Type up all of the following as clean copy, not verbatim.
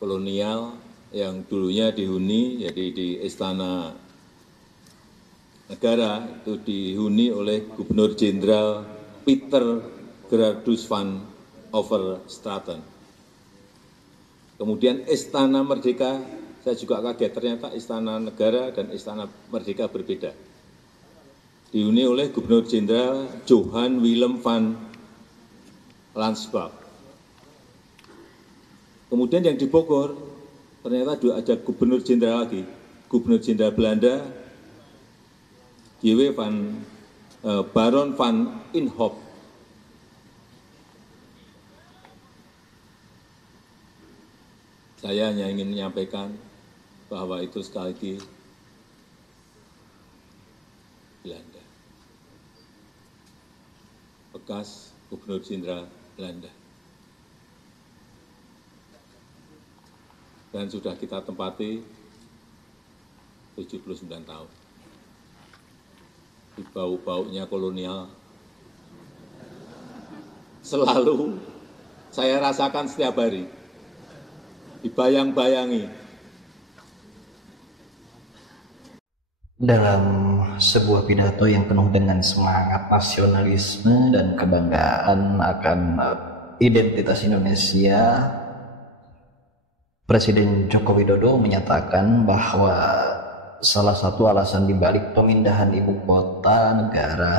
kolonial yang dulunya dihuni, jadi di Istana Negara itu dihuni oleh Gubernur Jenderal Peter Gerardus van Overstraten. Kemudian Istana Merdeka, saya juga kaget ternyata Istana Negara dan Istana Merdeka berbeda. Dihuni oleh Gubernur Jenderal Johan Willem van Landsberg. Kemudian yang di Bogor, ternyata ada Gubernur Jenderal lagi, Gubernur Jenderal Belanda, J.W. Baron van Inhofe. Saya hanya ingin menyampaikan bahwa itu sekali lagi Belanda. Bekas Gubernur Jenderal Belanda. Dan sudah kita tempati 79 tahun. Di bau-baunya kolonial selalu saya rasakan setiap hari, dibayang-bayangi. Dalam sebuah pidato yang penuh dengan semangat nasionalisme dan kebanggaan akan identitas Indonesia, Presiden Joko Widodo menyatakan bahwa salah satu alasan dibalik pemindahan ibu kota negara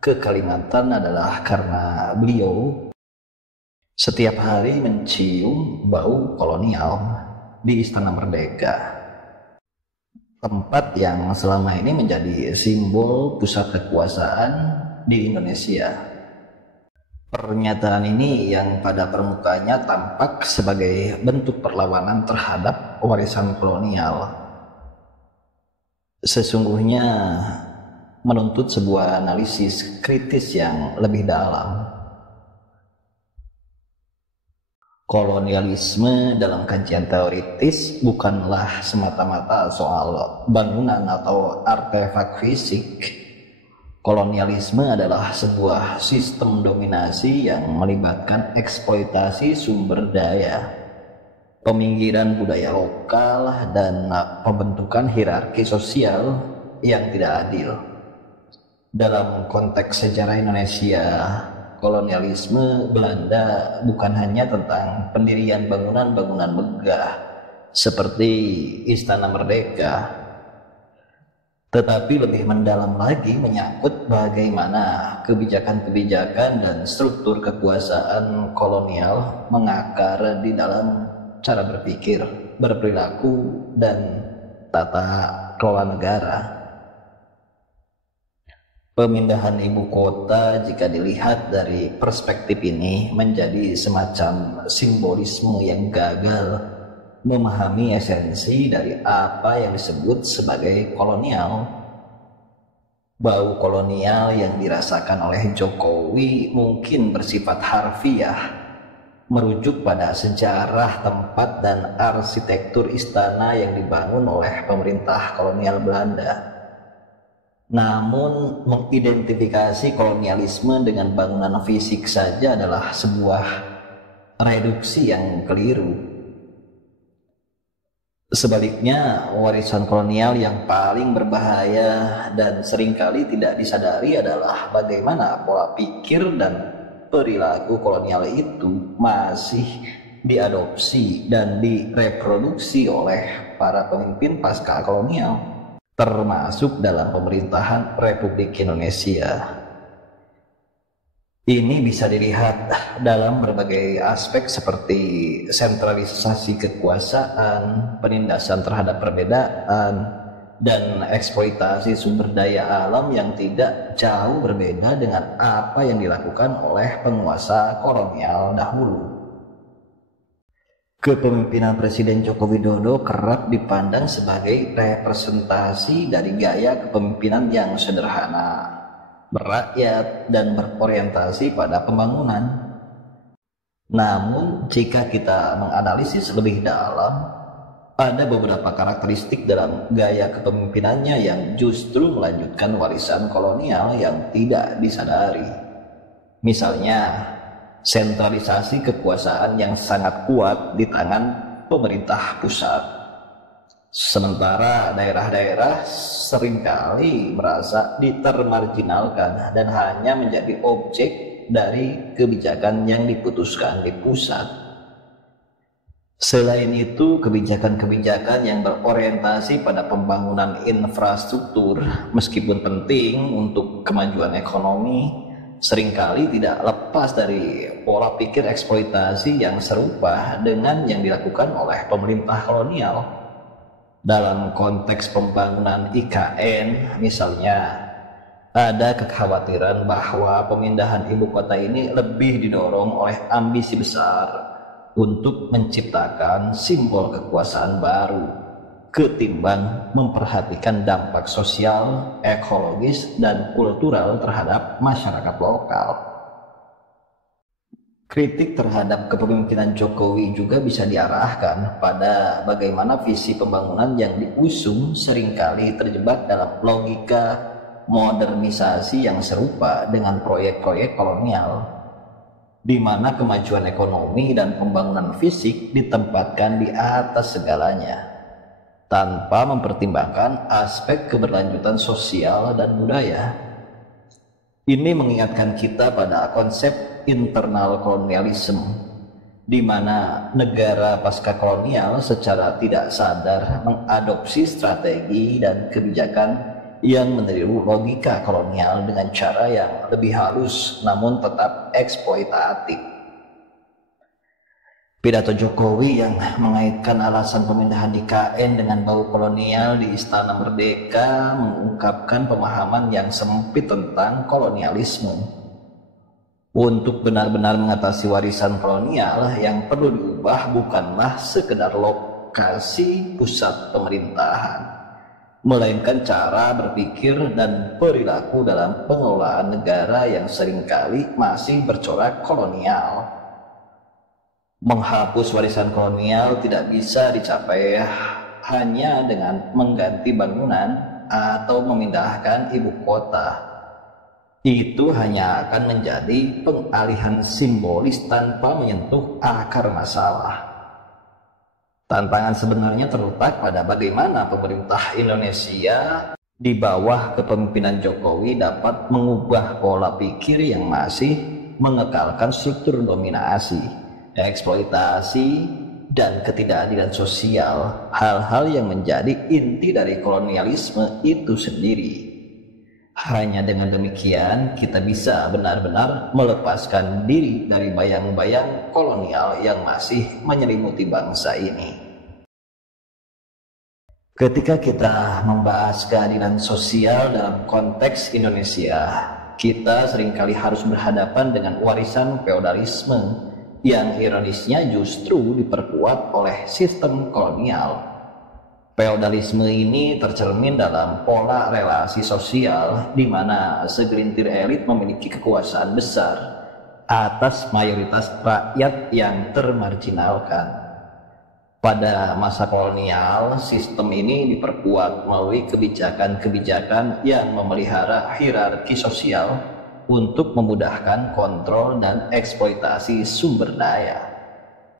ke Kalimantan adalah karena beliau setiap hari mencium bau kolonial di Istana Merdeka, tempat yang selama ini menjadi simbol pusat kekuasaan di Indonesia. Pernyataan ini yang pada permukaannya tampak sebagai bentuk perlawanan terhadap warisan kolonial, sesungguhnya menuntut sebuah analisis kritis yang lebih dalam. Kolonialisme dalam kajian teoritis bukanlah semata-mata soal bangunan atau artefak fisik. Kolonialisme adalah sebuah sistem dominasi yang melibatkan eksploitasi sumber daya, peminggiran budaya lokal, dan pembentukan hierarki sosial yang tidak adil. Dalam konteks sejarah Indonesia, kolonialisme Belanda bukan hanya tentang pendirian bangunan-bangunan megah seperti Istana Merdeka, tetapi lebih mendalam lagi menyangkut bagaimana kebijakan-kebijakan dan struktur kekuasaan kolonial mengakar di dalam cara berpikir, berperilaku, dan tata kelola negara. Pemindahan ibu kota jika dilihat dari perspektif ini menjadi semacam simbolisme yang gagal memahami esensi dari apa yang disebut sebagai kolonial. Bau kolonial yang dirasakan oleh Jokowi mungkin bersifat harfiah, merujuk pada sejarah tempat dan arsitektur istana yang dibangun oleh pemerintah kolonial Belanda. Namun, mengidentifikasi kolonialisme dengan bangunan fisik saja adalah sebuah reduksi yang keliru. Sebaliknya, warisan kolonial yang paling berbahaya dan seringkali tidak disadari adalah bagaimana pola pikir dan perilaku kolonial itu masih diadopsi dan direproduksi oleh para pemimpin pasca kolonial, termasuk dalam pemerintahan Republik Indonesia. Ini bisa dilihat dalam berbagai aspek seperti sentralisasi kekuasaan, penindasan terhadap perbedaan, dan eksploitasi sumber daya alam yang tidak jauh berbeda dengan apa yang dilakukan oleh penguasa kolonial dahulu. Kepemimpinan Presiden Joko Widodo kerap dipandang sebagai representasi dari gaya kepemimpinan yang sederhana, berakyat, dan berorientasi pada pembangunan. Namun, jika kita menganalisis lebih dalam, ada beberapa karakteristik dalam gaya kepemimpinannya yang justru melanjutkan warisan kolonial yang tidak disadari. Misalnya, sentralisasi kekuasaan yang sangat kuat di tangan pemerintah pusat. Sementara daerah-daerah seringkali merasa ditermarginalkan dan hanya menjadi objek dari kebijakan yang diputuskan di pusat. Selain itu, kebijakan-kebijakan yang berorientasi pada pembangunan infrastruktur, meskipun penting untuk kemajuan ekonomi, seringkali tidak lepas dari pola pikir eksploitasi yang serupa dengan yang dilakukan oleh pemerintah kolonial. Dalam konteks pembangunan IKN, misalnya, ada kekhawatiran bahwa pemindahan ibu kota ini lebih didorong oleh ambisi besar untuk menciptakan simbol kekuasaan baru, ketimbang memperhatikan dampak sosial, ekologis, dan kultural terhadap masyarakat lokal. Kritik terhadap kepemimpinan Jokowi juga bisa diarahkan pada bagaimana visi pembangunan yang diusung seringkali terjebak dalam logika modernisasi yang serupa dengan proyek-proyek kolonial, di mana kemajuan ekonomi dan pembangunan fisik ditempatkan di atas segalanya, tanpa mempertimbangkan aspek keberlanjutan sosial dan budaya. Ini mengingatkan kita pada konsep internal kolonialisme, di mana negara pasca kolonial secara tidak sadar mengadopsi strategi dan kebijakan yang meniru logika kolonial dengan cara yang lebih halus namun tetap eksploitatif. Pidato Jokowi yang mengaitkan alasan pemindahan IKN dengan bau kolonial di Istana Merdeka mengungkapkan pemahaman yang sempit tentang kolonialisme. Untuk benar-benar mengatasi warisan kolonial, yang perlu diubah bukanlah sekedar lokasi pusat pemerintahan, melainkan cara berpikir dan perilaku dalam pengelolaan negara yang seringkali masih bercorak kolonial. Menghapus warisan kolonial tidak bisa dicapai hanya dengan mengganti bangunan atau memindahkan ibu kota. Itu hanya akan menjadi pengalihan simbolis tanpa menyentuh akar masalah. Tantangan sebenarnya terletak pada bagaimana pemerintah Indonesia di bawah kepemimpinan Jokowi dapat mengubah pola pikir yang masih mengekalkan struktur dominasi, eksploitasi, dan ketidakadilan sosial, hal-hal yang menjadi inti dari kolonialisme itu sendiri. Hanya dengan demikian kita bisa benar-benar melepaskan diri dari bayang-bayang kolonial yang masih menyelimuti bangsa ini. Ketika kita membahas keadilan sosial dalam konteks Indonesia, kita seringkali harus berhadapan dengan warisan feodalisme yang ironisnya justru diperkuat oleh sistem kolonial. Feodalisme ini tercermin dalam pola relasi sosial di mana segelintir elit memiliki kekuasaan besar atas mayoritas rakyat yang termarginalkan. Pada masa kolonial, sistem ini diperkuat melalui kebijakan-kebijakan yang memelihara hierarki sosial untuk memudahkan kontrol dan eksploitasi sumber daya.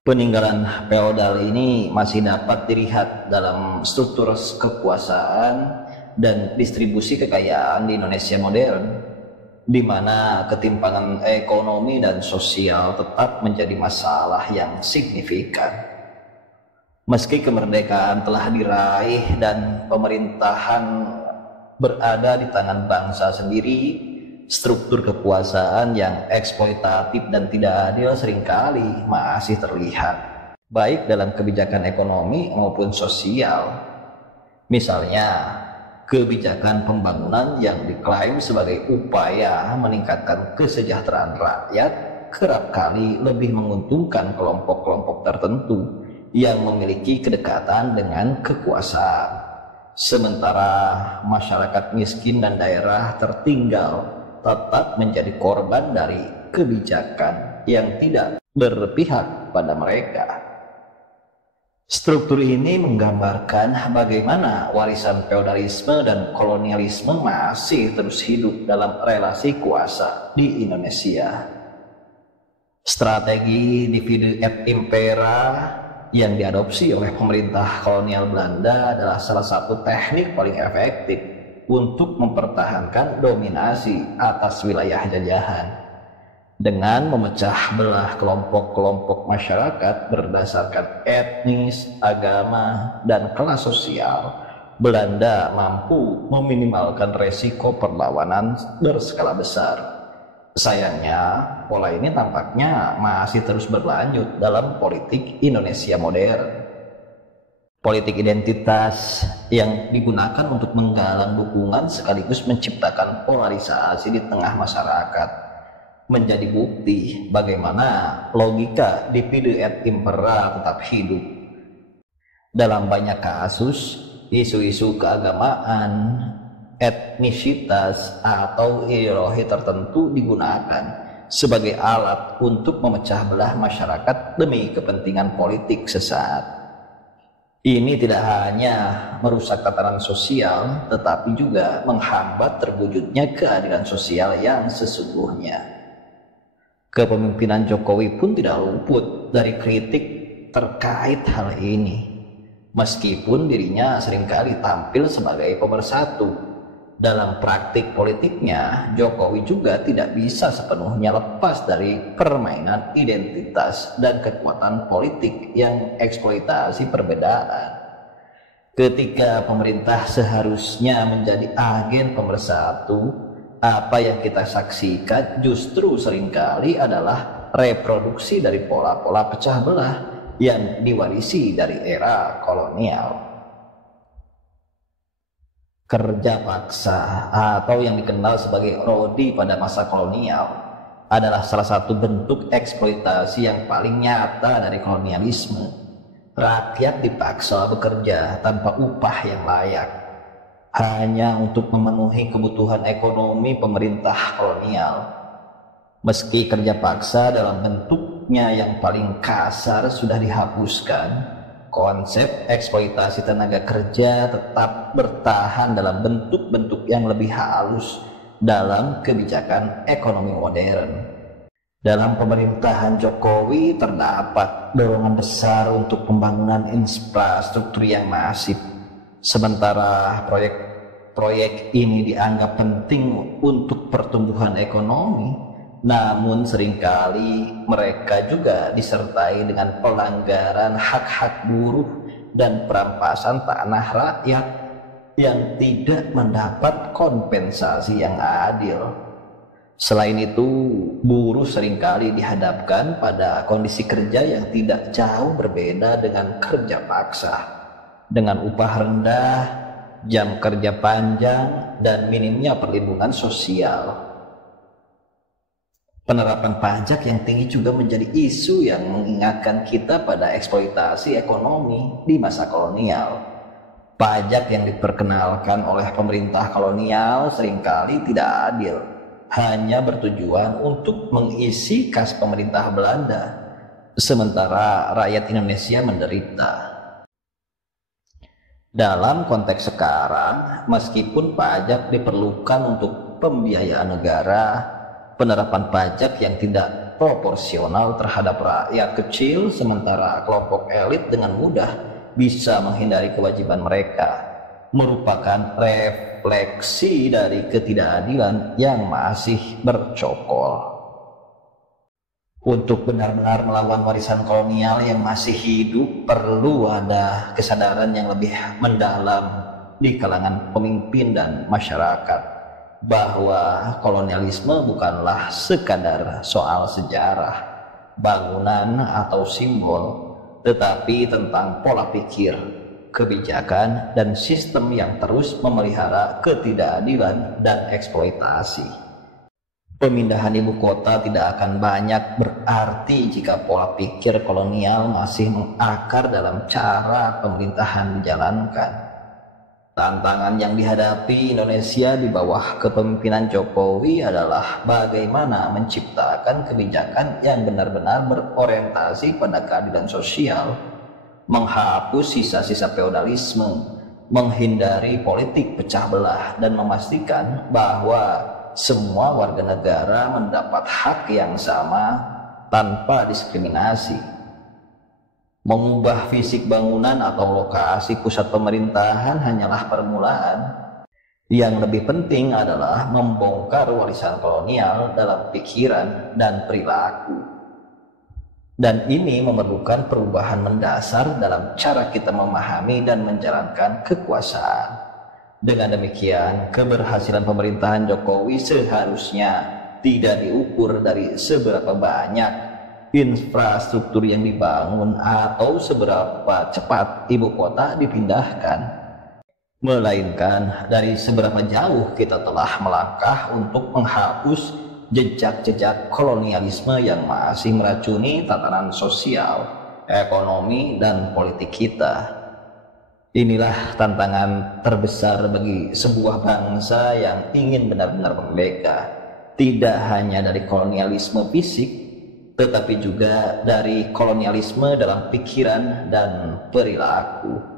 Peninggalan feodal ini masih dapat dilihat dalam struktur kekuasaan dan distribusi kekayaan di Indonesia modern, di mana ketimpangan ekonomi dan sosial tetap menjadi masalah yang signifikan. Meski kemerdekaan telah diraih dan pemerintahan berada di tangan bangsa sendiri, struktur kekuasaan yang eksploitatif dan tidak adil seringkali masih terlihat, baik dalam kebijakan ekonomi maupun sosial. Misalnya, kebijakan pembangunan yang diklaim sebagai upaya meningkatkan kesejahteraan rakyat kerap kali lebih menguntungkan kelompok-kelompok tertentu yang memiliki kedekatan dengan kekuasaan. Sementara masyarakat miskin dan daerah tertinggal tetap menjadi korban dari kebijakan yang tidak berpihak pada mereka. Struktur ini menggambarkan bagaimana warisan feodalisme dan kolonialisme masih terus hidup dalam relasi kuasa di Indonesia. Strategi divide et impera yang diadopsi oleh pemerintah kolonial Belanda adalah salah satu teknik paling efektif untuk mempertahankan dominasi atas wilayah jajahan. Dengan memecah belah kelompok-kelompok masyarakat berdasarkan etnis, agama, dan kelas sosial, Belanda mampu meminimalkan resiko perlawanan berskala besar. Sayangnya, pola ini tampaknya masih terus berlanjut dalam politik Indonesia modern. Politik identitas yang digunakan untuk menggalang dukungan sekaligus menciptakan polarisasi di tengah masyarakat menjadi bukti bagaimana logika divide et impera tetap hidup. Dalam banyak kasus, isu-isu keagamaan, etnisitas, atau ideologi tertentu digunakan sebagai alat untuk memecah belah masyarakat demi kepentingan politik sesaat. Ini tidak hanya merusak tatanan sosial, tetapi juga menghambat terwujudnya keadilan sosial yang sesungguhnya. Kepemimpinan Jokowi pun tidak luput dari kritik terkait hal ini. Meskipun dirinya seringkali tampil sebagai pemersatu, dalam praktik politiknya, Jokowi juga tidak bisa sepenuhnya lepas dari permainan identitas dan kekuatan politik yang eksploitasi perbedaan. Ketika pemerintah seharusnya menjadi agen pemersatu, apa yang kita saksikan justru seringkali adalah reproduksi dari pola-pola pecah belah yang diwarisi dari era kolonial. Kerja paksa atau yang dikenal sebagai rodi pada masa kolonial adalah salah satu bentuk eksploitasi yang paling nyata dari kolonialisme. Rakyat dipaksa bekerja tanpa upah yang layak hanya untuk memenuhi kebutuhan ekonomi pemerintah kolonial. Meski kerja paksa dalam bentuknya yang paling kasar sudah dihapuskan, konsep eksploitasi tenaga kerja tetap bertahan dalam bentuk-bentuk yang lebih halus dalam kebijakan ekonomi modern. Dalam pemerintahan Jokowi terdapat dorongan besar untuk pembangunan infrastruktur yang masif. Sementara proyek ini dianggap penting untuk pertumbuhan ekonomi, namun seringkali mereka juga disertai dengan pelanggaran hak-hak buruh dan perampasan tanah rakyat yang tidak mendapat kompensasi yang adil. Selain itu, buruh seringkali dihadapkan pada kondisi kerja yang tidak jauh berbeda dengan kerja paksa, dengan upah rendah, jam kerja panjang, dan minimnya perlindungan sosial. Penerapan pajak yang tinggi juga menjadi isu yang mengingatkan kita pada eksploitasi ekonomi di masa kolonial. Pajak yang diperkenalkan oleh pemerintah kolonial seringkali tidak adil, hanya bertujuan untuk mengisi kas pemerintah Belanda, sementara rakyat Indonesia menderita. Dalam konteks sekarang, meskipun pajak diperlukan untuk pembiayaan negara, penerapan pajak yang tidak proporsional terhadap rakyat kecil sementara kelompok elit dengan mudah bisa menghindari kewajiban mereka merupakan refleksi dari ketidakadilan yang masih bercokol. Untuk benar-benar melawan warisan kolonial yang masih hidup, perlu ada kesadaran yang lebih mendalam di kalangan pemimpin dan masyarakat bahwa kolonialisme bukanlah sekadar soal sejarah, bangunan, atau simbol, tetapi tentang pola pikir, kebijakan, dan sistem yang terus memelihara ketidakadilan dan eksploitasi. Pemindahan ibu kota tidak akan banyak berarti jika pola pikir kolonial masih mengakar dalam cara pemerintahan dijalankan. Tantangan yang dihadapi Indonesia di bawah kepemimpinan Jokowi adalah bagaimana menciptakan kebijakan yang benar-benar berorientasi pada keadilan sosial, menghapus sisa-sisa feodalisme, menghindari politik pecah belah, dan memastikan bahwa semua warga negara mendapat hak yang sama tanpa diskriminasi. Mengubah fisik bangunan atau lokasi pusat pemerintahan hanyalah permulaan. Yang lebih penting adalah membongkar warisan kolonial dalam pikiran dan perilaku. Dan ini memerlukan perubahan mendasar dalam cara kita memahami dan menjalankan kekuasaan. Dengan demikian, keberhasilan pemerintahan Jokowi seharusnya tidak diukur dari seberapa banyak infrastruktur yang dibangun atau seberapa cepat ibu kota dipindahkan, melainkan dari seberapa jauh kita telah melangkah untuk menghapus jejak-jejak kolonialisme yang masih meracuni tatanan sosial, ekonomi, dan politik kita. Inilah tantangan terbesar bagi sebuah bangsa yang ingin benar-benar merdeka, tidak hanya dari kolonialisme fisik, tetapi juga dari kolonialisme dalam pikiran dan perilaku.